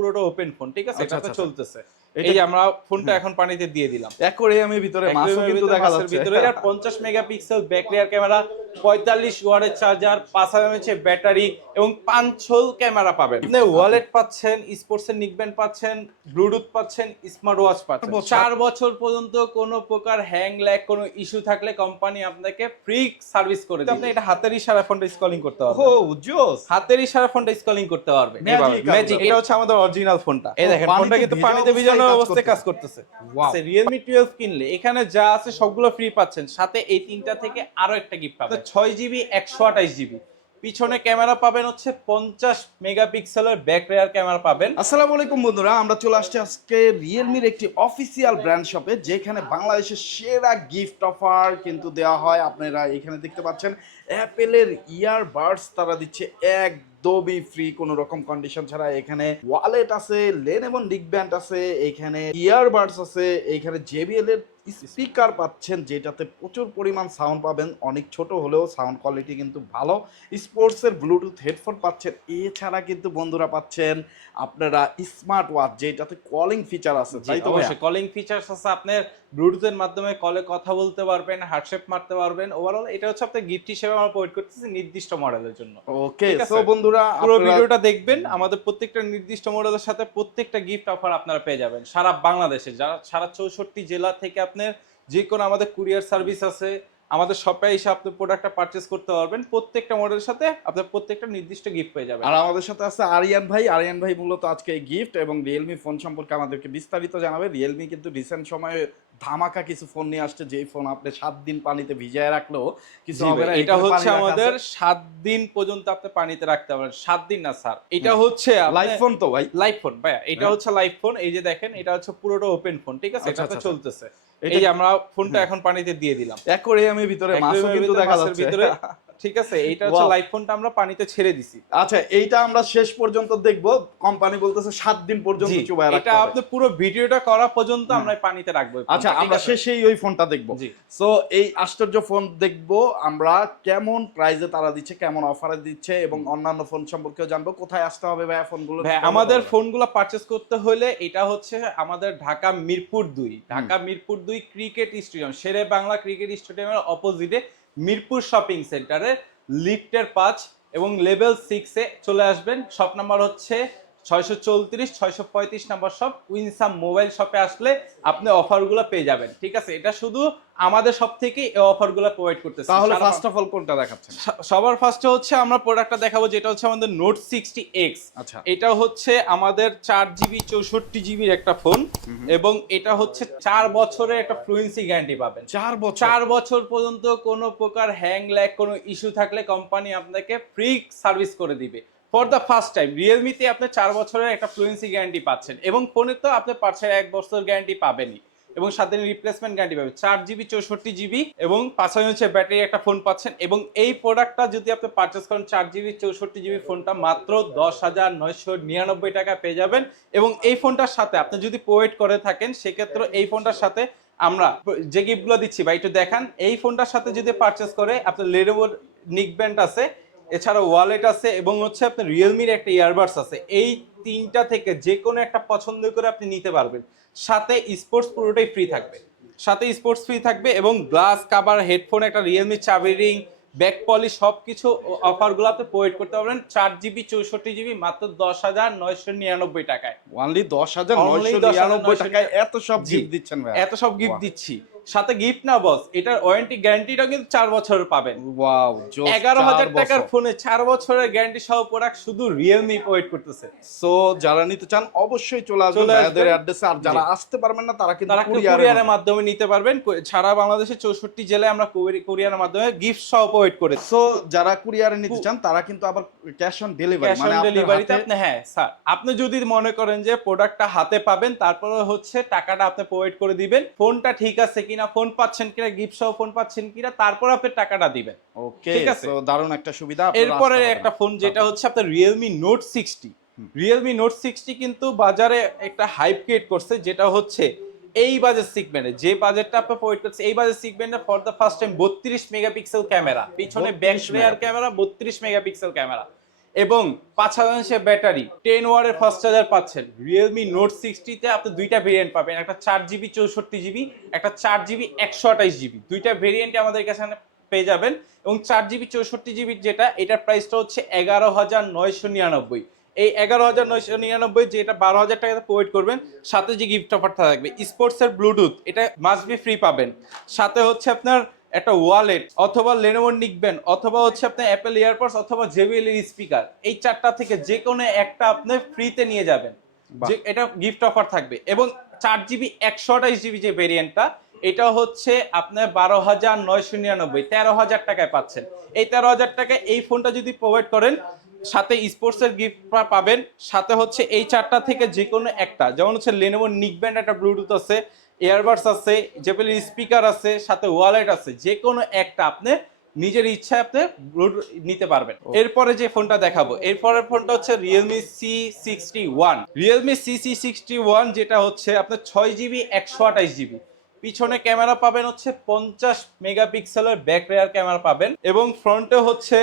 পুরোটা open phone ঠিক আছে? আচ্ছা, এটা আচ্ছা, চলতেছে। এটা- এই যে আমরা ফোনটা এখন পানিতে দিয়ে দিলাম। এক ভিতরে মাছও ভিতরে এর কিন্তু দেখা যাচ্ছে। ভিতরে আর পঞ্চাশ মেগাপিক্সেল ব্যাক লেয়ার ক্যামেরা পঁয়তাল্লিশ ওয়ার্ডের চার্জার পাঁচ হাজার এমএচের ব্যাটারি এবং পাঁচশোল ক্যামেরা পাবেন। আপনি ওয়ালেট পাচ্ছেন স্পোর্টস এর নিকব্যান্ড পাচ্ছেন ব্লুটুথ পাচ্ছেন স্মার্ট ওয়াচ পাচ্ছেন। চার বছর। পর্যন্ত কোনো প্রকার হ্যাং ল্যাগ কোনো ইস্যু থাকলে কোম্পানি আপনাকে ফ্রি সার্ভিস করে দেবে। আপনি এটা হাতের ইশারা ফোনটা স্কলিং করতে ও জোস হাতের ইশারা ফোনটা স্কলিং করতে পারবে। ম্যাজিক এটা হচ্ছে আমাদের অরিজিনাল ফোনটা এই দেখেন ফোনটা কিন্তু পানিতে ভিজানো অবস্থায় কাজ করতেছে। Wow. রিয়েলমি টুয়েলভ কিনলে এখানে যা আছে সবগুলো ফ্রি পাচ্ছেন। সাথে এই তিনটা থেকে আরও একটা গিফট পাবেন। ছয় জিবি, একশো আঠাইশ জিবি। পিছনে ক্যামেরা পাবেন হচ্ছে পঞ্চাশ মেগাপিক্সেলের ব্যাক রেয়ার ক্যামেরা পাবেন। আসসালামু আলাইকুম বন্ধুরা, আমরা চলে আসছি আজকে রিয়েলমির একটি অফিসিয়াল ব্র্যান্ড শপে যেখানে বাংলাদেশের সেরা গিফট অফার কিন্তু দেওয়া হয়। আপনারা এখানে দেখতে পাচ্ছেন অ্যাপেলের ইয়ার বাডস তারা দিচ্ছে একদমই ফ্রি কোনো রকম কন্ডিশন ছাড়া। এখানে ওয়ালেট আছে লেন এবং ডিক ব্যান্ড আছে, এখানে ইয়ারবাডস আছে, এখানে জেবিএল এর স্পিকার পাচ্ছেন যেটাতে প্রচুর পরিমাণ সাউন্ড পাবেন। অনেক ছোট হলেও সাউন্ড কোয়ালিটি কিন্তু ভালো। স্পোর্টসের ব্লুটুথ হেডফোন পাচ্ছেন। এছাড়া কিন্তু বন্ধুরা পাচ্ছেন আপনারা স্মার্ট ওয়াচ যেটাতে কলিং ফিচার আছে। তাই তো অবশ্যই। কলিং ফিচার্স আছে আপনার। ব্লুটুথের মাধ্যমে কলে কথা বলতে পারবেন হার্টশেপ মারতে পারবেন। ওভারঅল এটা হচ্ছে আপনার গিফট হিসেবে আমরা প্রোভাইড করতেছি নির্দিষ্ট মডেলের জন্য। ওকে সো বন্ধুরা পুরো ভিডিওটা দেখবেন। আমাদের প্রত্যেকটা নির্দিষ্ট মডেলের সাথে প্রত্যেকটা গিফট অফার আপনারা পেয়ে যাবেন। সারা বাংলাদেশে যারা সারা চৌষট্টি জেলা থেকে আপনার যে কোনো আমাদের কুরিয়ার সার্ভিস আছে, আমাদের শপে এসে আপনি প্রোডাক্টটা পারচেস করতে পারবেন। প্রত্যেকটা মডেলের সাথে আপনার প্রত্যেকটা নির্দিষ্ট গিফট পেয়ে যাবেন। আর আমাদের সাথে আছে আরিয়ান ভাই। আরিয়ান ভাই মূলত আজকে গিফট এবং রিয়েলমি ফোন সম্পর্কে আমাদেরকে বিস্তারিত জানাবে। রিয়েলমি কিন্তু রিসেন্ট সময়ে ধামাকা কিছু ফোন নিয়ে আসছে যেই ফোন আপনি সাত দিন পানিতে ভিজায় রাখলেও কিছু হবে না এটা হচ্ছে আমাদের সাত দিন পর্যন্ত আপনি পানিতে রাখতে পারেন। সাত দিন না স্যার। এটা হচ্ছে লাইফ ফোন তো ভাই। লাইফ ফোন ভাইয়া। এটা হ্যাঁ। হচ্ছে লাইফ ফোন এই যে দেখেন এটা হচ্ছে পুরোটা ওপেন ফোন ঠিক আছে? আচ্ছা, এটা আচ্ছা, চলতেছে। এই যে আমরা ফোনটা এখন পানিতে দিয়ে দিলাম। এক করে আমি ভিতরে মাছও কিন্তু দেখা যাচ্ছে। ভিতরে। ঠিক আছে এইটা হচ্ছে. লাইভ ফোনটা আমরা পানিতে ছেড়ে দিছি। আচ্ছা এইটা আমরা শেষ পর্যন্ত দেখব। কোম্পানি বলতেছে সাত দিন পর্যন্ত চুবায় রাখতে এটা আপনি পুরো ভিডিওটা করা পর্যন্ত আমরা পানিতে রাখব আচ্ছা আমরা শেষেই ওই ফোনটা দেখব। সো এই আশ্চর্য ফোন দেখব আমরা কেমন প্রাইসে তারা দিচ্ছে কেমন অফারে দিচ্ছে এবং অন্যান্য ফোন সম্পর্কেও জানব। কোথায় আসতে হবে ভাইয়া ফোনগুলো আমাদের ফোনগুলো পারচেস করতে হলে এটা হচ্ছে আমাদের ঢাকা মিরপুর দুই। ঢাকা মিরপুর দুই cricket stadium Shere Bangla cricket স্টেডিয়ামের অপোজিটে মিরপুর শপিং সেন্টারে লিফটের পাঁচ এবং লেভেল সিক্সে চলে আসবেন। শপ নাম্বার হচ্ছে ছয়শো চৌত্রিশ ছয়শো পঁয়ত্রিশ নাম্বার শপ উইনসাম মোবাইল শপে আসলে আপনি অফারগুলো পেয়ে যাবেন ঠিক আছে? এটা শুধু আমাদের সব থেকে এই অফারগুলো প্রোভাইড করতেছে। তাহলে ফার্স্ট অফ অল কোনটা দেখাচ্ছেন? সবার ফার্স্টে হচ্ছে আমরা প্রোডাক্টটা দেখাবো যেটা হচ্ছে আমাদের নোট সিক্সটি এক্স আচ্ছা। এটা হচ্ছে আমাদের চার জিবি চৌষট্টি জিবির একটা ফোন এবং এটা হচ্ছে চার বছরের একটা ফ্লুয়েন্সি গ্যারান্টি পাবেন। চার বছর? চার বছর পর্যন্ত কোনো প্রকার হ্যাং ল্যাগ কোনো ইস্যু থাকলে কোম্পানি আপনাকে ফ্রি সার্ভিস করে দিবে। ফর দ্য ফার্স্ট টাইম রিয়েলমিতে আপনি চার বছরের একটা ফ্লুয়েন্সি গ্যারান্টি পাচ্ছেন এবং ফোনে তো আপনি পাচ্ছেন এক বছর গ্যারান্টি পাবেনই এবং সাথে রিপ্লেসমেন্ট গ্যারান্টি পাবেন। চার জিবি চৌষট্টি জিবি এবং পাঁচ হাজার হচ্ছে ব্যাটারি একটা ফোন পাচ্ছেন এবং এই প্রোডাক্টটা যদি আপনি পারচেস করেন, চার জিবি চৌষট্টি জিবি ফোনটা মাত্র দশ হাজার নয়শো নিরানব্বই টাকা পেয়ে যাবেন এবং এই ফোনটার সাথে আপনি যদি প্রোভাইড করে থাকেন, সেক্ষেত্রে এই ফোনটার সাথে আমরা যে গিফটগুলো দিচ্ছি বা একটু দেখান। এই ফোনটার সাথে যদি পারচেস করে, আপনার লেনোভোর নিক ব্যান্ড আছে এছাড়া ওয়ালেট আছে এবং হচ্ছে আপনার রিয়েলমির একটা ইয়ারবাডস আছে। এই তিনটা থেকে যে কোনো একটা পছন্দ করে আপনি নিতে পারবেন। সাথে স্পোর্টস পুরোটাই ফ্রি থাকবে। সাথে স্পোর্টস ফ্রি থাকবে এবং গ্লাস কাভার হেডফোন একটা রিয়েলমি চাবি রিং ব্যাক পলি সব কিছু অফারগুলো আপনি প্রোভাইড করতে পারবেন। চার জিবি চৌষট্টি জিবি মাত্র দশ হাজার নয়শো নিরানব্বই টাকায়। অনলি দশ হাজার নয়শো নিরানব্বই টাকায় এত সব গিফট দিচ্ছেন এত সব গিফট দিচ্ছি। সাথে গিফট না বস এটার ওয়ারেন্টি গ্যারান্টিটাও কিন্তু চার বছরের পাবেন। ওয়াও এগারো হাজার টাকার ফোনে চার বছরের গ্যারান্টি সহ প্রোডাক্ট শুধু রিয়েলমি প্রোভাইড করতেছে। সো যারা নিতে চান অবশ্যই চলে আসবেন চলে অ্যাড্রেসে আর যারা আসতে পারবেন না তারা কিন্তু কুরিয়ারের মাধ্যমে। নিতে পারবেন। সারা বাংলাদেশের চৌষট্টি জেলায় আমরা কুরিয়ারের মাধ্যমে গিফট সহ প্রোভাইড করে সো যারা কুরিয়ারে নিতে চান তারা কিন্তু আবার ক্যাশ অন ডেলিভারি মানে ডেলিভারিতে আপনি হ্যাঁ স্যার আপনি যদি মনে করেন যে প্রোডাক্টটা হাতে পাবেন তারপরে হচ্ছে টাকাটা আপনি প্রোভাইড করে দিবেন। ফোনটা ঠিক আছে কিনা ফোন পাচ্ছেন কিনা গিফট সহ ফোন পাচ্ছেন কিনা তারপর আপনি টাকাটা দিবেন। ওকে ঠিক আছে। সো দারুণ একটা সুবিধা এরপরে একটা ফোন যেটা হচ্ছে আপনার Realme note sixty Realme note sixty কিন্তু বাজারে একটা হাইপ ক্রিয়েট করছে যেটা হচ্ছে এই বাজেট সিগমেন্টে যে বাজেটটা আপনি প্রোভাইড করছে এই বাজেট সিগমেন্টে ফর দ্য ফার্স্ট টাইম বত্রিশ মেগাপিক্সেল ক্যামেরা পিছনে ব্যাক 32 ক্যামেরা বত্রিশ মেগাপিক্সেল ক্যামেরা এবং পাঁচ হাজার ব্যাটারি। টেন ওয়ারের ফাস্ট চার্জার পাচ্ছেন। রিয়েলমি নোট সিক্সটিতে আপনি দুইটা ভেরিয়েন্ট পাবেন। একটা চার জিবি, চৌষট্টি জিবি, একটা চার জিবি, একশো আঠাইশ জিবি। দুইটা ভেরিয়েন্টে আমাদের কাছে পেয়ে যাবেন এবং চার জিবি, চৌষট্টি জিবির যেটা, এটার প্রাইসটা হচ্ছে এগারো হাজার নয়শো নিরানব্বই। এই এগারো হাজার নয়শো নিরানব্বই যেটা বারো হাজার টাকাতে প্রোভাইড করবেন, সাথে যে গিফট অফারটা থাকবে স্পোর্টসের ব্লুটুথ এটা মাস্ট বি ফ্রি পাবেন। সাথে হচ্ছে আপনার একটা ওয়ালেট অথবা লেনোভো নিকবেন অথবা হচ্ছে আপনার অ্যাপেল এয়ারপডস অথবা জেবিএল এর স্পিকার এই চারটা থেকে যে কোনো একটা আপনি ফ্রিতে নিয়ে যাবেন। যে এটা গিফট অফার থাকবে এবং চার জিবি একশো আঠাইশ জিবি যে ভেরিয়েন্টটা এটা হচ্ছে আপনার বারো হাজার নয়শো নিরানব্বই তেরো হাজার টাকায় পাচ্ছেন। এই তেরো হাজার টাকায় এই ফোনটা যদি প্রোভাইড করেন সাথে স্পোর্টসের গিফট পাবেন সাথে হচ্ছে এই চারটা থেকে যে কোনো একটা যেমন হচ্ছে লেনোভো নিকব্যান্ড একটা ব্লুটুথ আছে এয়ারবাডস আছে জেবেলের স্পিকার আছে সাথে ওয়ালেট আছে যে কোনো একটা আপনি নিজের ইচ্ছায় আপনি ব্লুটুথ নিতে পারবেন। এরপরে যে ফোনটা দেখাবো এরপরের ফোনটা হচ্ছে Realme C sixty one Realme C C sixty one যেটা হচ্ছে আপনার ছয় জিবি একশো আঠাইশ জিবি পিছনে ক্যামেরা পাবেন হচ্ছে পঞ্চাশ মেগাপিক্সেলের ব্যাক রেয়ার ক্যামেরা পাবেন এবং ফ্রন্টে হচ্ছে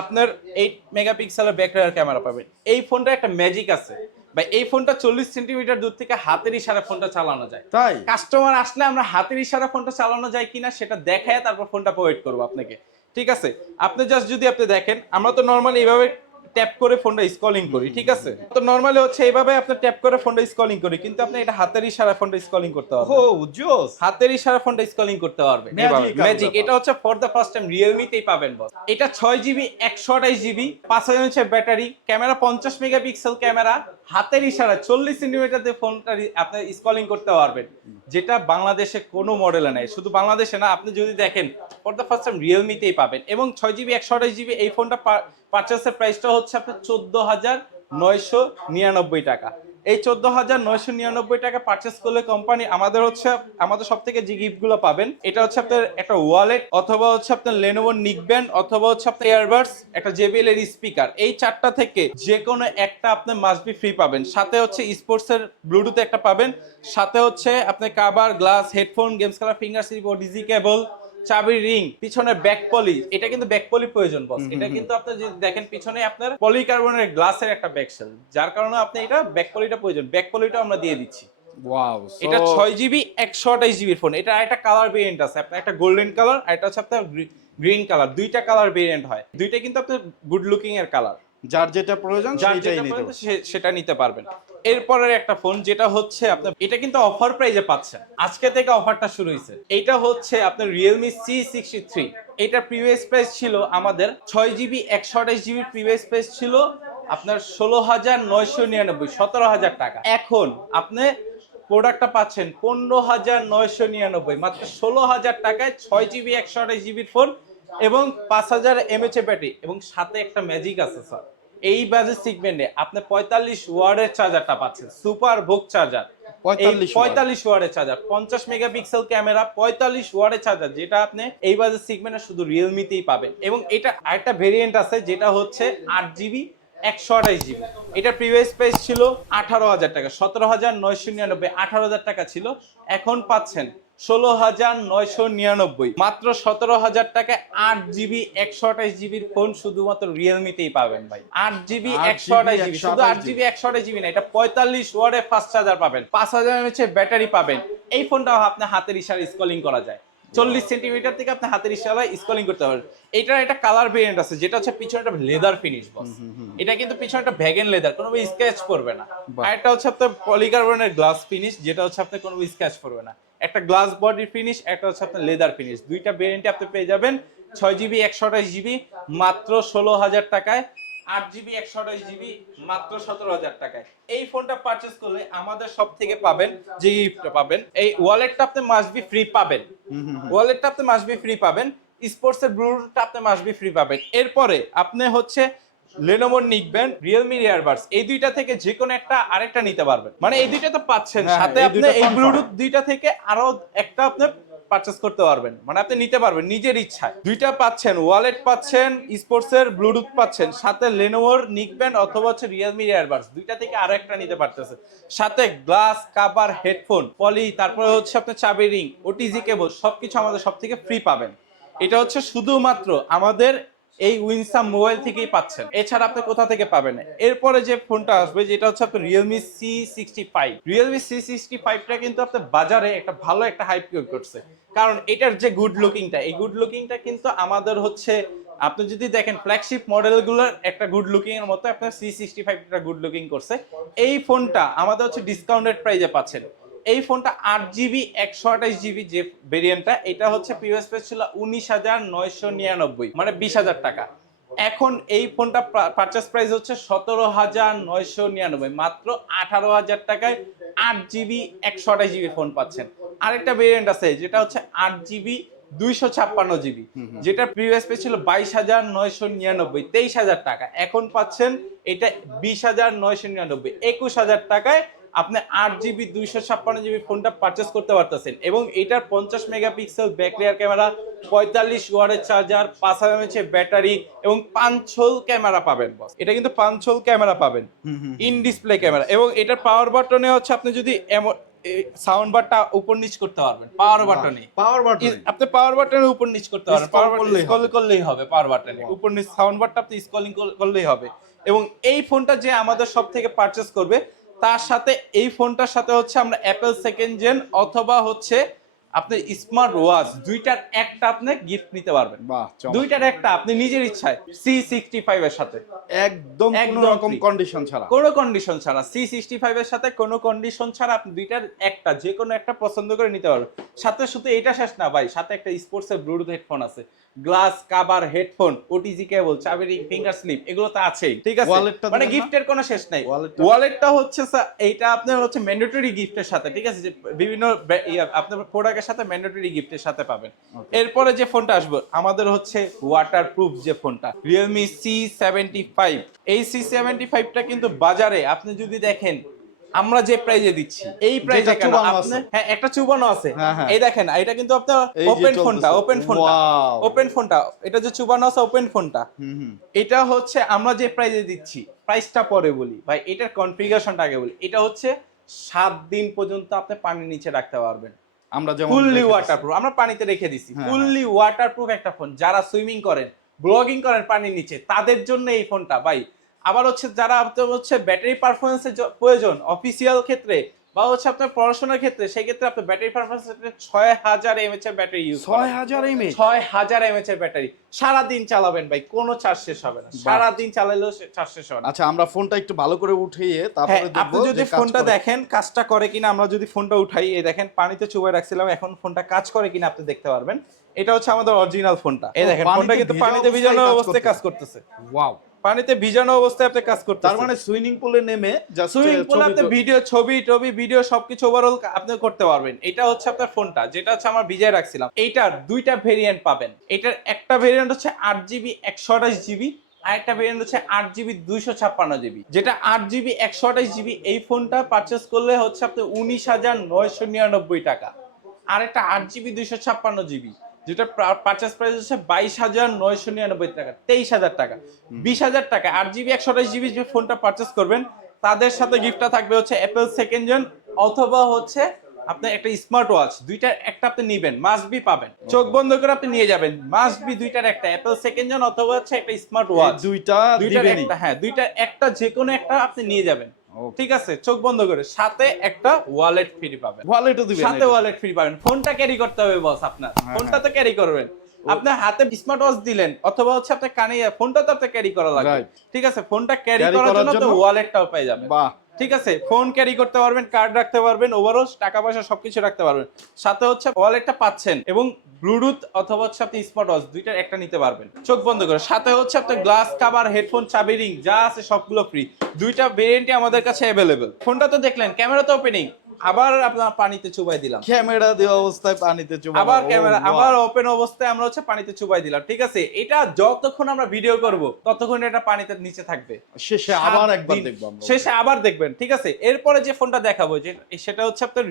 আপনার এইট মেগাপিক্সেলের ব্যাক রেয়ার ক্যামেরা পাবেন। এই ফোনটা একটা ম্যাজিক আছে। বা এই ফোনটা চল্লিশ সেন্টিমিটার দূর থেকে হাতের ইশারা ফোনটা চালানো যায়। তাই? কাস্টমার আসলে আমরা হাতের ইশারা ফোনটা চালানো যায় কিনা সেটা দেখায় তারপর ফোনটা প্রোভাইড করব আপনাকে। ঠিক আছে? আপনি জাস্ট যদি আপনি দেখেন আমরা তো নর্মালি এইভাবে ট্যাপ করে ফোনটা স্কলিং করি ঠিক আছে? তো নর্মালি হচ্ছে এইভাবে আপনি ট্যাপ করে ফোনটা স্কলিং করি কিন্তু আপনি এটা হাতের ইশারা ফোনটা স্কলিং করতে ও জোস হাতের ইশারা ফোনটা স্কলিং করতে পারবে ম্যাজিক এটা হচ্ছে ফর দ্য ফার্স্ট টাইম রিয়েলমিতেই পাবেন বস এটা ছয় জিবি একশো আঠাইশ জিবি পাঁচ হাজার ইঞ্চের ব্যাটারি ক্যামেরা পঞ্চাশ মেগাপিক্সেল ক্যামেরা হাতের ইশারা চল্লিশ সেন্টিমিটার দিয়ে ফোনটা আপনি স্কলিং করতে পারবেন। যেটা বাংলাদেশে কোনো মডেলে নেই। শুধু বাংলাদেশে না আপনি যদি দেখেন ফর দা ফার্স্ট টাইম রিয়েলমিতেই পাবেন। এবং ছয় জিবি একশো আঠাইশ জিবি এই ফোনটা পারচেসের প্রাইসটা হচ্ছে আপনার চোদ্দ হাজার নয়শো নিরানব্বই টাকা। এই চোদ্দ হাজার নয়শো নিরানব্বই টাকা পারচেস করলে কোম্পানি আমাদের হচ্ছে, আমাদের সব থেকে যে গিফটগুলো পাবেন, এটা হচ্ছে আপনার একটা ওয়ালেট অথবা হচ্ছে আপনার লেনোভো নিকব্যান্ড অথবা হচ্ছে আপনার ইয়ারবাডস একটা জেবিএল এর স্পিকার এই চারটা থেকে যে কোনো একটা আপনি মাস্ট বি ফ্রি পাবেন। সাথে হচ্ছে স্পোর্টস এর ব্লুটুথ একটা পাবেন। সাথে হচ্ছে আপনার কাবার গ্লাস হেডফোন গেমস খেলার ফিঙ্গার স্লিপ ও ডিজি কেবল চাবির রিং পিছনে ব্যাক পলি এটা কিন্তু ব্যাক পলি প্রয়োজন বস এটা কিন্তু আপনি যদি দেখেন পিছনে আপনার পলিকার্বনের গ্লাসের একটা ব্যাক সেল যার কারণে আপনি এটা ব্যাক পলিটা প্রয়োজন। ব্যাক পলিটা আমরা দিয়ে দিচ্ছি। ওয়াও এটা ছয় জিবি একশো আঠাইশ জিবির ফোন এটা একটা কালার ভেরিয়েন্ট আছে আপনার একটা গোল্ডেন কালার আর এটা হচ্ছে আপনার গ্রিন কালার দুইটা কালার ভেরিয়েন্ট হয়। দুইটা কিন্তু আপনার গুড লুকিং এর কালার যার যেটা প্রয়োজন সেটাই নিতে সেটা নিতে পারবেন। এরপরের একটা ফোন যেটা হচ্ছে আপনার এটা কিন্তু অফার প্রাইজে পাচ্ছেন। আজকে থেকে অফারটা শুরু হয়েছে। এটা হচ্ছে আপনার রিয়েলমি সি সিক্সটি থ্রি এটার প্রিভিয়াস প্রাইস ছিল আমাদের ছয় জিবি একশো আঠাশ জিবি প্রিভিয়াস প্রাইস ছিল আপনার ষোলো হাজার নয়শো নিরানব্বই সতেরো হাজার টাকা। এখন আপনি প্রোডাক্টটা পাচ্ছেন পনেরো হাজার নয়শো নিরানব্বই মাত্র ষোলো হাজার টাকায় ছয় জিবি একশো আঠাশ জিবির ফোন এবং পাঁচ হাজার এমএচ এ ব্যাটারি এবং সাথে একটা ম্যাজিক আছে স্যার এই বাজেট সিগমেন্টে আপনি পঁয়তাল্লিশ ওয়ার্ডের চার্জারটা পাচ্ছেন সুপার ভোগ চার্জার পঁয়তাল্লিশ ওয়ার্ডের চার্জার পঞ্চাশ মেগাপিক্সেল ক্যামেরা পঁয়তাল্লিশ ওয়ার্ডের চার্জার যেটা আপনি এই বাজেট সিগমেন্টে শুধু রিয়েলমিতেই পাবেন। এবং এটা আরেকটা ভেরিয়েন্ট আছে যেটা হচ্ছে আট জিবি একশো আঠাইশ জিবি এটা প্রিভিয়াস প্রাইস ছিল আঠারো হাজার টাকা সতেরো হাজার নয়শো নিরানব্বই আঠারো হাজার টাকা ছিল এখন পাচ্ছেন ষোলো হাজার নয়শো নিরানব্বই। মাত্র সতেরো হাজার টাকায় আট জিবি একশো আঠাইশ জিবির ফোন শুধুমাত্র রিয়েলমিতেই পাবেন ভাই। আট জিবি একশো আঠাইশ জিবি। শুধু আট জিবি একশো আঠাইশ জিবি না এটা পঁয়তাল্লিশ ওয়ার্ডে ফাস্ট চার্জার পাবেন। পাঁচ হাজার এমএচ ব্যাটারি পাবেন। এই ফোনটাও আপনি হাতের ইশারা স্কলিং করা যায়। চল্লিশ সেন্টিমিটার থেকে আপনি হাতের ইশারায় স্কলিং করতে পারবেন। এটার একটা কালার ভেরিয়েন্ট আছে যেটা হচ্ছে পিছনে একটা লেদার ফিনিশ বস এটা কিন্তু পিছনে একটা ভ্যাগেন লেদার কোনো স্ক্র্যাচ করবে না। আর একটা হচ্ছে আপনার পলিকার্বনের গ্লাস ফিনিশ যেটা হচ্ছে আপনার কোনো স্ক্র্যাচ করবে না। একটা গ্লাস বডি ফিনিশ একটা হচ্ছে আপনার লেদার ফিনিশ দুইটা ভেরিয়েন্টে আপনি পেয়ে যাবেন। ছয় জিবি একশো আঠাশ জিবি মাত্র ষোলো হাজার টাকায়। আট জিবি একশো আঠাশ জিবি মাত্র সতেরো হাজার টাকায়। এই ফোনটা পারচেস করলে আমাদের সব থেকে পাবেন যে গিফটটা পাবেন এই ওয়ালেটটা আপনি মাস্ট বি ফ্রি পাবেন। ওয়ালেটটা আপনি মাস্ট বি ফ্রি পাবেন। স্পোর্টস এর ব্লুটুথটা আপনি মাস্ট বি ফ্রি পাবেন। এরপরে আপনি হচ্ছে লেনোভো নিকবেন রিয়েলমি ইয়ারবাডস এই দুইটা থেকে যে কোনো একটা আরেকটা নিতে পারবেন। মানে এই দুইটা তো পাচ্ছেন। হ্যাঁ, সাথে আপনি এই ব্লুটুথ দুইটা থেকে আরও একটা আপনি পারচেস করতে পারবেন। মানে আপনি নিতে পারবেন নিজের ইচ্ছায়। দুইটা পাচ্ছেন ওয়ালেট পাচ্ছেন স্পোর্টস এর ব্লুটুথ পাচ্ছেন সাথে লেনোভোর নিকব্যান্ড অথবা হচ্ছে রিয়েলমি ইয়ারবাডস দুইটা থেকে আরও একটা নিতে পারতেছে। সাথে গ্লাস কাভার হেডফোন পলি তারপরে হচ্ছে আপনার চাবি রিং ওটিজি কেবল সবকিছু আমাদের সব থেকে ফ্রি পাবেন। এটা হচ্ছে শুধুমাত্র আমাদের এই উইনসাম মোবাইল থেকেই পাচ্ছেন। এছাড়া আপনি কোথা থেকে পাবেন? এরপরে যে ফোনটা আসবে, যেটা হচ্ছে আপনার Realme C sixty five Realme C sixty ফাইভটা কিন্তু আপনার বাজারে একটা ভালো একটা হাইপ ক্রিয়েট করছে। কারণ এটার যে গুড লুকিংটা এই গুড লুকিংটা কিন্তু আমাদের হচ্ছে, আপনি যদি দেখেন ফ্ল্যাগশিপ মডেলগুলোর একটা গুড লুকিং এর মতো আপনার সি সিক্সটি ফাইভটা গুড লুকিং করছে। এই ফোনটা আমাদের হচ্ছে ডিসকাউন্টেড প্রাইজে পাচ্ছেন। এই ফোনটা আট জিবি একশো আঠাশ জিবি যে ভেরিয়েন্টটা এটা হচ্ছে প্রিভিয়াস প্রাইস ছিল উনিশ হাজার নয়শো নিরানব্বই মানে বিশ হাজার টাকা। এখন এই ফোনটা পারচেস প্রাইস হচ্ছে সতেরো হাজার নয়শো নিরানব্বই মাত্র আঠারো হাজার টাকায় আট জিবি একশো আঠাশ জিবি ফোন পাচ্ছেন। আরেকটা ভেরিয়েন্ট আছে যেটা হচ্ছে আট জিবি দুইশো ছাপ্পান্ন জিবি যেটা প্রিভিয়াস পে ছিল বাইশ হাজার নয়শো নিরানব্বই তেইশ হাজার টাকা। এখন পাচ্ছেন এটা বিশ হাজার নয়শো নিরানব্বই একুশ হাজার টাকায় আপনি আট জিবি দুইশো ছাপ্পান্ন জিবি ফোনটা পারচেস করতে পারতেছেন। এবং এটার পঞ্চাশ মেগাপিক্সেল ব্যাকলেয়ার ক্যামেরা পঁয়তাল্লিশ ওয়ারের চার্জার পাঁচ হাজার এমএচের ব্যাটারি এবং পাঁচশোল ক্যামেরা পাবেন বস এটা কিন্তু পাঁচশোল ক্যামেরা পাবেন ইন ডিসপ্লে ক্যামেরা। এবং এটার পাওয়ার বাটনে হচ্ছে আপনি যদি এমন সাউন্ড বারটা উপর নিচ করতে পারবেন পাওয়ার বাটনে পাওয়ার বাটন আপনি পাওয়ার বাটনের উপর নিচ করতে পারবেন পাওয়ার বাটন স্ক্রল করলেই হবে। পাওয়ার বাটনে উপর নিচ সাউন্ড বারটা আপনি স্ক্রলিং করলেই হবে। এবং এই ফোনটা যে আমাদের সব থেকে পারচেস করবে তার সাথে এই ফোনটার সাথে হচ্ছে আমরা অ্যাপেল সেকেন্ড জেন অথবা হচ্ছে আপনি স্মার্ট ওয়াচ দুইটার একটা আপনি গিফট নিতে পারবেন। বাহ দুইটার একটা আপনি নিজের ইচ্ছায় সি সিক্সটি ফাইভ এর সাথে। একদম কোনো রকম কন্ডিশন ছাড়া। কোনো কন্ডিশন ছাড়া। সি সিক্সটি ফাইভ এর সাথে কোনো কন্ডিশন ছাড়া আপনি দুইটার একটা যে কোনো একটা পছন্দ করে নিতে পারবেন। সাথে শুধু এটা শেষ না ভাই সাথে একটা স্পোর্টস এর ব্লুটুথ হেডফোন আছে। Glass cover headphone OTG cable চাবি রিং ফিঙ্গার স্লিপ এগুলো তো আছেই। ঠিক আছে? মানে? গিফটের কোনো শেষ নাই? ওয়ালেটটা হচ্ছে এইটা আপনার হচ্ছে ম্যান্ডেটরি গিফটের সাথে। ঠিক আছে? যে বিভিন্ন আপনার ইয়া, প্রোডাক্টের সাথে ম্যান্ডেটরি গিফটের সাথে পাবেন। এরপরে যে ফোনটা আসবে আমাদের হচ্ছে ওয়াটার প্রুফ যে ফোনটা রিয়েলমি সি সেভেন্টি ফাইভ এই সি সেভেন্টি ফাইভটা কিন্তু বাজারে আপনি যদি দেখেন আমরা যে প্রাইজে দিচ্ছি এই প্রাইজে চুবানো হ্যাঁ একটা চুবানো আছে। হ্যাঁ, হ্যাঁ। এই দেখেন এটা কিন্তু আপনার ওপেন ফোনটা ওপেন ফোনটা ওপেন ফোনটা এটা যে চুবানো আছে ওপেন ফোনটা হুম হুম। এটা হচ্ছে আমরা যে প্রাইজে দিচ্ছি প্রাইসটা পরে বলি। ভাই এটার কনফিগারেশনটা আগে বলি। এটা হচ্ছে সাত দিন পর্যন্ত আপনি পানির নিচে রাখতে পারবেন। আমরা যেমন ফুললি ওয়াটারপ্রুফ আমরা পানিতে রেখে দিছি। হ্যাঁ, ফুললি ওয়াটারপ্রুফ একটা ফোন যারা সুইমিং করেন ব্লগিং করেন পানির নিচে তাদের জন্য এই ফোনটা ভাই আবার হচ্ছে যারা হচ্ছে ব্যাটারি পারফরমেন্সের প্রয়োজন অফিসিয়াল ক্ষেত্রে বা হচ্ছে আপনার পড়াশোনার ক্ষেত্রে সেই ক্ষেত্রে আপনার ব্যাটারি পারফরমেন্স ছয় হাজার এমএচ এর ব্যাটারি ইউজ ছয় হাজার এমএচ ছয় হাজার এমএচ এর ব্যাটারি সারা দিন চালাবেন ভাই কোনো চার্জ শেষ হবে না। সারা দিন চালালেও চার্জ শেষ হবে না। আচ্ছা আমরা ফোনটা একটু ভালো করে উঠিয়ে হ্যাঁ তারপরে আপনি যদি ফোনটা দেখেন কাজটা করে কিনা আমরা যদি ফোনটা উঠাই এই দেখেন পানিতে চুবাই রাখছিলাম এখন ফোনটা কাজ করে কিনা আপনি দেখতে পারবেন। এটা হচ্ছে আমাদের অরিজিনাল ফোনটা এই দেখেন ফোনটা কিন্তু পানিতে ভিজানো অবস্থায় কাজ। করতেছে। ওয়াও পানিতে ভিজানো অবস্থায় আপনি কাজ করতে তার মানে সুইমিং পুলে নেমে সুইমিং পুল আপনি ভিডিও ছবি টবি ভিডিও সবকিছু ওভারঅল আপনি করতে পারবেন। এটা হচ্ছে আপনার ফোনটা যেটা হচ্ছে আমার ভিজায় রাখছিলাম। এইটার দুইটা ভেরিয়েন্ট পাবেন। এটার একটা ভেরিয়েন্ট হচ্ছে আট জিবি একশো আঠাশ জিবি আরেকটা ভেরিয়েন্ট হচ্ছে আট জিবি দুইশো ছাপ্পান্ন জিবি যেটা আট জিবি একশো আঠাশ জিবি এই ফোনটা পারচেস করলে হচ্ছে আপনি উনিশ হাজার নয়শো নিরানব্বই টাকা। আর একটা আট জিবি দুইশো ছাপ্পান্ন জিবি যেটা পারচেস প্রাইস হচ্ছে বাইশ হাজার নয়শো নিরানব্বই টাকা তেইশ হাজার টাকা বিশ হাজার টাকা। আট জিবি একশো আঠাশ জিবি যে ফোনটা পারচেস করবেন তাদের সাথে গিফটটা থাকবে হচ্ছে অ্যাপেল সেকেন্ড জেন অথবা হচ্ছে আপনার একটা স্মার্ট ওয়াচ দুইটার একটা আপনি নিবেন মাস্ট বি পাবেন। চোখ বন্ধ করে আপনি নিয়ে যাবেন মাস্ট বি দুইটার একটা অ্যাপেল সেকেন্ড জন অথবা হচ্ছে একটা স্মার্ট ওয়াচ দুইটা দুইটার একটা হ্যাঁ দুইটার একটা যে কোনো একটা আপনি নিয়ে যাবেন. ঠিক আছে চোখ বন্ধ করে। সাথে একটা ওয়ালেট ফ্রি পাবেন। ওয়ালেটও দিবেন সাথে ওয়ালেট ফ্রি পাবেন। ফোনটা ক্যারি করতে হবে বস আপনার। হ্যাঁ, ফোনটা তো ক্যারি করবেন। আপনার হাতে স্মার্ট ওয়াচ দিলেন অথবা হচ্ছে আপনার কানে ফোনটা তো আপনার ক্যারি করা লাগবে। ঠিক আছে ফোনটা ক্যারি করার করার জন্য তো ওয়ালেটটাও পেয়ে যাবেন। বাহ। ঠিক আছে? ফোন ক্যারি করতে পারবেন কার্ড রাখতে পারবেন ওভারঅল টাকা পয়সা সবকিছু রাখতে পারবেন। সাথে হচ্ছে ওয়ালেটটা পাচ্ছেন এবং ব্লুটুথ অথবা হচ্ছে আপনি স্মার্ট ওয়াচ দুইটার একটা নিতে পারবেন। চোখ বন্ধ করে। সাথে হচ্ছে আপনার গ্লাস কাভার হেডফোন চাবি রিং যা আছে সবগুলো ফ্রি দুইটা ভেরিয়েন্টই আমাদের কাছে অ্যাভেলেবেল ফোনটা তো দেখলেন ক্যামেরা তো ওপেনিং আবার আপনার পানিতে চুবাই দিলাম। ক্যামেরা দেওয়া অবস্থায় পানিতে চুবানো আবার ক্যামেরা আবার ওপেন অবস্থায় আমরা হচ্ছে পানিতে চুবাই দিলাম ঠিক আছে? এটা যতক্ষণ আমরা ভিডিও করব ততক্ষণ এটা পানিতে নিচে থাকবে। শেষে আবার একবার। দেখব আমরা। শেষে আবার দেখবেন ঠিক আছে? এরপরে যে ফোনটা দেখাবো যে সেটা হচ্ছে আপনার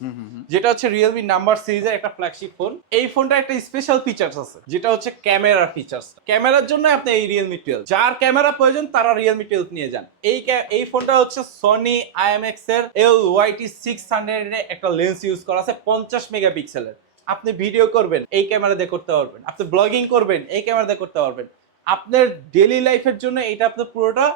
হুম, হুম। যেটা হচ্ছে রিয়েলমি নাম্বার সিরিজের একটা ফ্ল্যাগশিপ ফোন এই ফোনটা একটা স্পেশাল ফিচার্স আছে যেটা হচ্ছে ক্যামেরার ফিচার্স ক্যামেরার জন্য আপনি এই রিয়েলমি টুয়েলভ যার ক্যামেরা প্রয়োজন তারা রিয়েলমি টুয়েলভ নিয়ে যান। এই এই ফোনটা হচ্ছে সনি আইএমএক্স এর এল ওয়াইটি সিক্স হান্ড্রেড একটা লেন্স ইউজ করা আছে পঞ্চাশ মেগাপিক্সেলের আপনি ভিডিও করবেন এই ক্যামেরা দিয়ে করতে পারবেন। আপনি ব্লগিং করবেন এই ক্যামেরা দিয়ে করতে পারবেন। আপনার ডেলি লাইফের জন্য এটা আপনার পুরোটা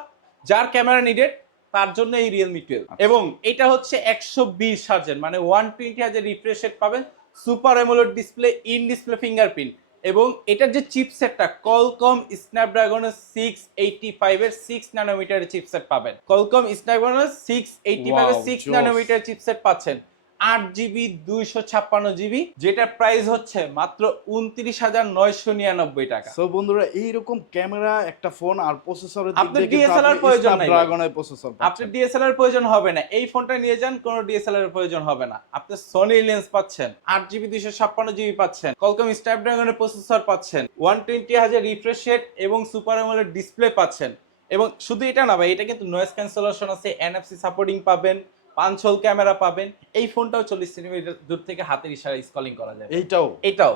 যার ক্যামেরা নিডেড তার জন্য এই রিয়েলমি টুয়েলভ এবং এটা হচ্ছে একশো বিশ হাজার মানে ওয়ান টোয়েন্টি হাজার রিফ্রেশ রেট পাবেন। Super AMOLED display in display fingerprint এবং এটার যে চিপসেটটা কলকম স্ন্যাপড্রাগনের সিক্স এইটটি ফাইভের সিক্স নানোমিটার চিপসেট পাবেন। কলকম স্ন্যাপড্রাগনের সিক্স এইটটি ফাইভ এর সিক্স নানোমিটার ন্যানোমিটার চিপসেট পাচ্ছেন। আট জিবি দুইশো ছাপ্পান্ন জিবি যেটার প্রাইস হচ্ছে মাত্র উনত্রিশ হাজার নয়শো নিরানব্বই টাকা। সো বন্ধুরা এইরকম ক্যামেরা একটা ফোন আর প্রসেসরের দিক আপনার আপনি প্রয়োজন নাই। প্রসেসর আপনার ডিএসএলআর প্রয়োজন হবে না। এই ফোনটা নিয়ে যান কোনো ডিএসএলআর প্রয়োজন হবে না। আপনি সোনি লেন্স পাচ্ছেন আট জিবি দুইশো ছাপ্পান্ন জিবি পাচ্ছেন কলকম স্ন্যাপড্রাগনের প্রসেসর পাচ্ছেন ওয়ান টোয়েন্টি হাজার রিফ্রেশ রেট এবং সুপার অ্যামোলেড ডিসপ্লে পাচ্ছেন। এবং শুধু এটা না ভাই এটা কিন্তু নয়েজ ক্যান্সেলেশন আছে এনএফসি সাপোর্টিং পাবেন পাঁচ হোল ক্যামেরা পাবেন। এই ফোনটাও চল্লিশ সেন্টিমিটার দূর থেকে হাতের ইশারা স্কলিং করা যাবে। এইটাও? এটাও।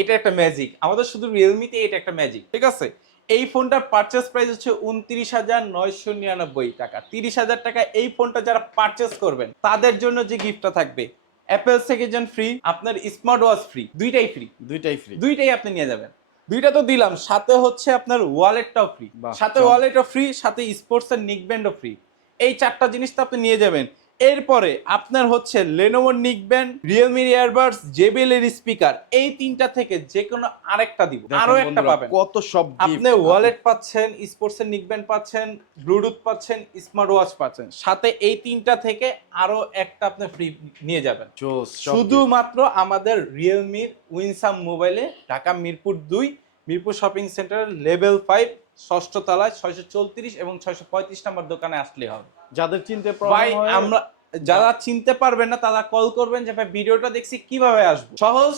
এটা একটা ম্যাজিক আমাদের শুধু রিয়েলমিতে এটা একটা ম্যাজিক ঠিক আছে? এই ফোনটার পারচেস প্রাইস হচ্ছে উনত্রিশ হাজার নয়শো নিরানব্বই টাকা। তিরিশ হাজার টাকা এই ফোনটা যারা পারচেস করবেন তাদের জন্য যে গিফটটা থাকবে অ্যাপেল সেকেন্ড ফ্রি আপনার স্মার্ট ওয়াচ ফ্রি দুইটাই ফ্রি দুইটাই ফ্রি দুইটাই আপনি নিয়ে যাবেন। দুইটা তো দিলাম সাথে হচ্ছে আপনার ওয়ালেটটাও ফ্রি সাথে ওয়ালেটও ফ্রি সাথে স্পোর্টস এর নিকব্যান্ডও ফ্রি এই চারটা জিনিস তো আপনি নিয়ে যাবেন। এরপরে আপনার হচ্ছে লেনোভোর নিকব্যান্ড রিয়েলমি ইয়ারবাডস জেবিএল এর স্পিকার এই তিনটা থেকে যে কোনো আরেকটা দিব। আরও একটা পাবেন। কত সব আপনি ওয়ালেট পাচ্ছেন স্পোর্টস এর নিকব্যান্ড পাচ্ছেন ব্লুটুথ পাচ্ছেন স্মার্ট ওয়াচ পাচ্ছেন। সাথে এই তিনটা থেকে আরও একটা আপনি ফ্রি নিয়ে যাবেন। শুধুমাত্র আমাদের রিয়েলমির উইনসাম মোবাইলে ঢাকা মিরপুর দুই Mirpur shopping centre level five ষষ্ঠ তলায় ছয়শো চৌত্রিশ এবং ছয়শো পঁয়ত্রিশ নম্বর দোকানে আসলে হবে। যাদের চিনতে ভাই আমরা যারা চিনতে পারবেন না তারা কল করবেন যে ভাই ভিডিওটা দেখছি কীভাবে আসব? সহজ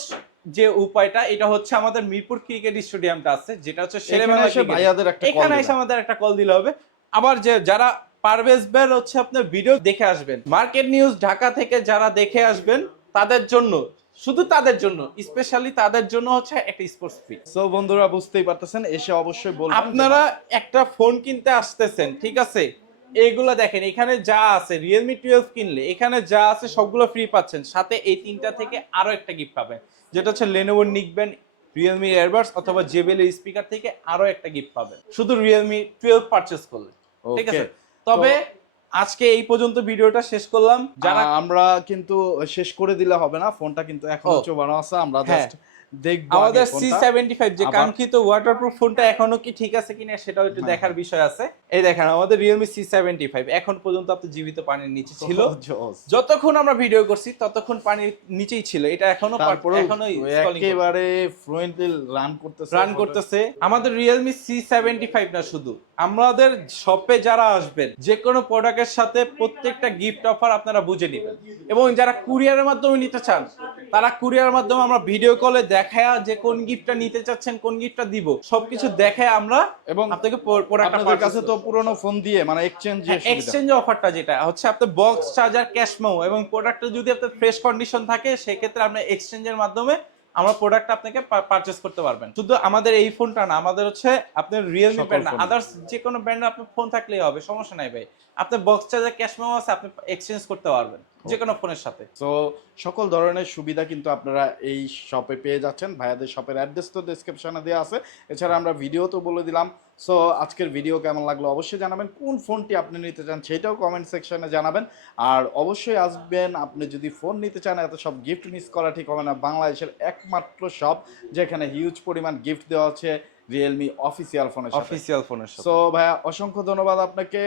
যে উপায়টা এটা হচ্ছে আমাদের মিরপুর ক্রিকেট স্টেডিয়ামটা আছে যেটা হচ্ছে এখানে এসে আমাদের একটা কল দিলে হবে। আবার যে যারা পারভেজ বের হচ্ছে আপনার ভিডিও দেখে আসবেন। মার্কেট নিউজ ঢাকা থেকে যারা দেখে আসবেন তাদের জন্য শুধু তাদের জন্য স্পেশালি তাদের জন্য হচ্ছে একটা স্পোর্টস ফ্রি সো বন্ধুরা বুঝতেই পারতেছেন এসে অবশ্যই বলবেন আপনারা একটা ফোন কিনতে আসতেছেন ঠিক আছে? এইগুলো দেখেন এখানে যা আছে রিয়েলমি টুয়েলভ কিনলে এখানে যা আছে সবগুলো ফ্রি পাচ্ছেন। সাথে এই তিনটা থেকে আরও একটা গিফট পাবেন। যেটা হচ্ছে লেনোভো নিকবেন রিয়েলমি এয়ারবাডস অথবা জেবেল স্পিকার থেকে আরও একটা গিফট পাবেন। শুধু রিয়েলমি টুয়েলভ পারচেস করলে। ঠিক আছে? তবে আজকে এই পর্যন্ত ভিডিওটা শেষ করলাম। যারা আমরা কিন্তু শেষ করে দিলে হবে না ফোনটা কিন্তু এখন। চোবানো আছে আমরা হ্যাঁ। জাস্ট দেখব আমাদের আগে সি ফোনটা। সেভেন্টি ফাইভ যে কাঙ্ক্ষিত ওয়াটারপ্রুফ ফোনটা এখনও কি ঠিক আছে কিনা সেটাও একটু হ্যাঁ, দেখার বিষয় আছে। এই দেখেন আমাদের রিয়েলমি সি সেভেন্টি ফাইভ এখন পর্যন্ত আপনি জীবিত পানির নিচে ছিল। যতক্ষণ আমরা ভিডিও করছি ততক্ষণ পানির নিচেই ছিল। এটা এখনও এখনও একেবারে ফ্লুয়েন্টলি রান করতেছে রান করতেছে। আমাদের রিয়েলমি সি সেভেন্টি ফাইভ না শুধু। আমাদের শপে যারা আসবেন যে কোনো প্রোডাক্টের সাথে প্রত্যেকটা গিফট অফার আপনারা বুঝে নেবেন। এবং যারা কুরিয়ারের মাধ্যমে নিতে চান তারা কুরিয়ারের মাধ্যমে আমরা ভিডিও কলে দেখায় যে কোন গিফটটা নিতে চাচ্ছেন কোন গিফটটা দিব সবকিছু দেখায় আমরা এবং আপনাকে আপনাদের কাছে তো পুরনো ফোন দিয়ে মানে এক্সচেঞ্জ এক্সচেঞ্জ অফারটা যেটা হচ্ছে আপনার বক্স চার্জার ক্যাশ মেমো এবং প্রোডাক্টটা যদি আপনার ফ্রেশ কন্ডিশন থাকে সেক্ষেত্রে আপনি এক্সচেঞ্জের মাধ্যমে আমরা প্রোডাক্ট আপনাকে পারচেস করতে পারবেন। শুধু আমাদের এই ফোনটা না আমাদের হচ্ছে আপনার রিয়েলমি ব্র্যান্ড না আদার্স যে কোনো ব্র্যান্ডের আপনার ফোন থাকলেই হবে সমস্যা নাই ভাই। আপনার বক্স চার্জার ক্যাশ মেমো আছে আপনি এক্সচেঞ্জ করতে পারবেন। যে কোনো ফোনের সাথে। তো সকল ধরনের সুবিধা কিন্তু আপনারা এই শপে পেয়ে যাচ্ছেন। ভাইয়াদের শপের অ্যাড্রেস তো ডিসক্রিপশনে দেওয়া আছে। এছাড়া আমরা ভিডিও তো বলে দিলাম। সো আজকের ভিডিও কেমন লাগল অবশ্যই জানাবেন। কোন ফোনটি আপনি নিতে চান সেটাও কমেন্ট সেকশনে জানাবেন। আর অবশ্যই আসবেন আপনি যদি ফোন নিতে চান এত সব গিফট মিস করা ঠিক হবে না। বাংলাদেশের একমাত্র শপ যেখানে হিউজ পরিমাণ গিফট দেওয়া হচ্ছে রিয়েলমি অফিসিয়াল ফোনের অফিসিয়াল ফোনের সো ভাইয়া অসংখ্য ধন্যবাদ আপনাকে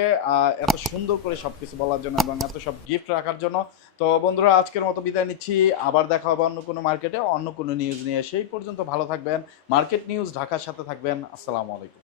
এত সুন্দর করে সবকিছু বলার জন্য এবং এত সব গিফট রাখার জন্য। তো বন্ধুরা আজকের মতো বিদায় নিচ্ছি। আবার দেখা হবে অন্য কোনো মার্কেটে অন্য কোনো নিউজ নিয়ে। সেই পর্যন্ত ভালো থাকবেন। মার্কেট নিউজ ঢাকার সাথে থাকবেন। আসসালামু আলাইকুম।